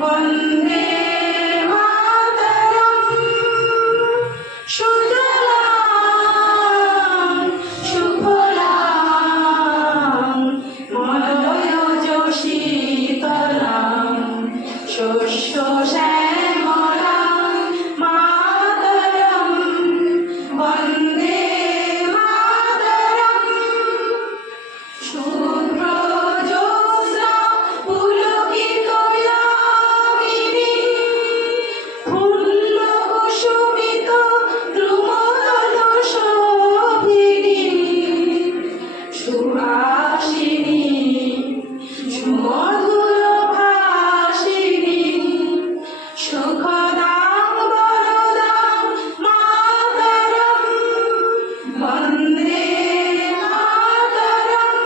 বন্দে মাতরম। সুজলাং সুফলাং মলয়জ শীতলাং শস্য শ্যামলাং মাতরম। বন্দে মাতরম। শুভ্র জ্যোৎস্না পুলকিত যামিনী ফুল্ল কুসুমিত দ্রুমদল শোভিনী সুহাসিনী সুমধুর ভাষিনী সুখদাং বরদাং মাতরম। বন্দে মাতরম।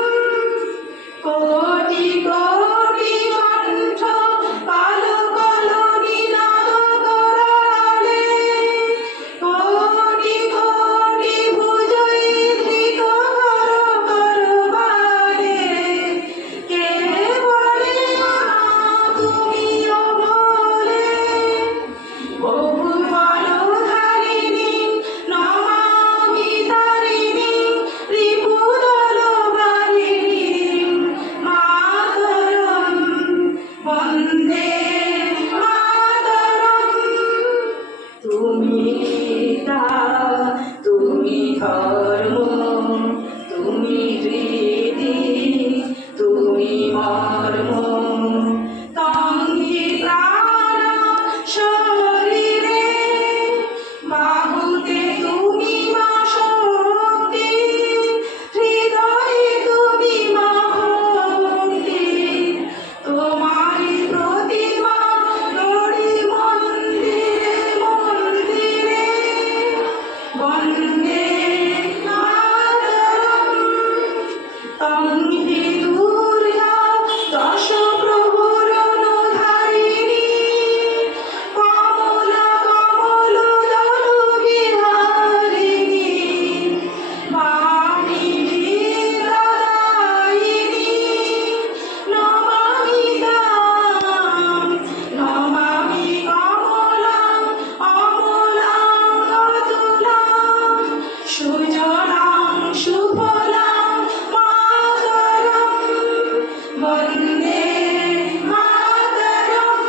কোটি কোটি কণ্ঠ কাল কাল নিনাদ করালে কোটি কোটি ভুজই ধৃত কর করবারে কে বলে না তুমি অবলে বহু ফলধারিণী নমামি তারিণী রিপুদল বারিণী মাতরম। বন্দে মাতরম। তুমি গীতা তুমি ধর্ম তুমি রীতি তুমি মর্ম তং হি প্রাণ শরীরে বাহুতে তুমি মা শক্তি হৃদয়ে তুমি মা ভক্তি তোমারি প্রতিমা গড়ি মন্দিরে মন্দিরে। বন্দে মাতরম। তং হি দুর্গা দশ প্রহরণধারিণী কমলা কমল দল বিহারিণী বাণী বীরদায়িনী নমামি তাং নমামি কমলাং অমলাং অতুলাং সুজলাং সুফলাং মাতরম। বন্দে মাতরম।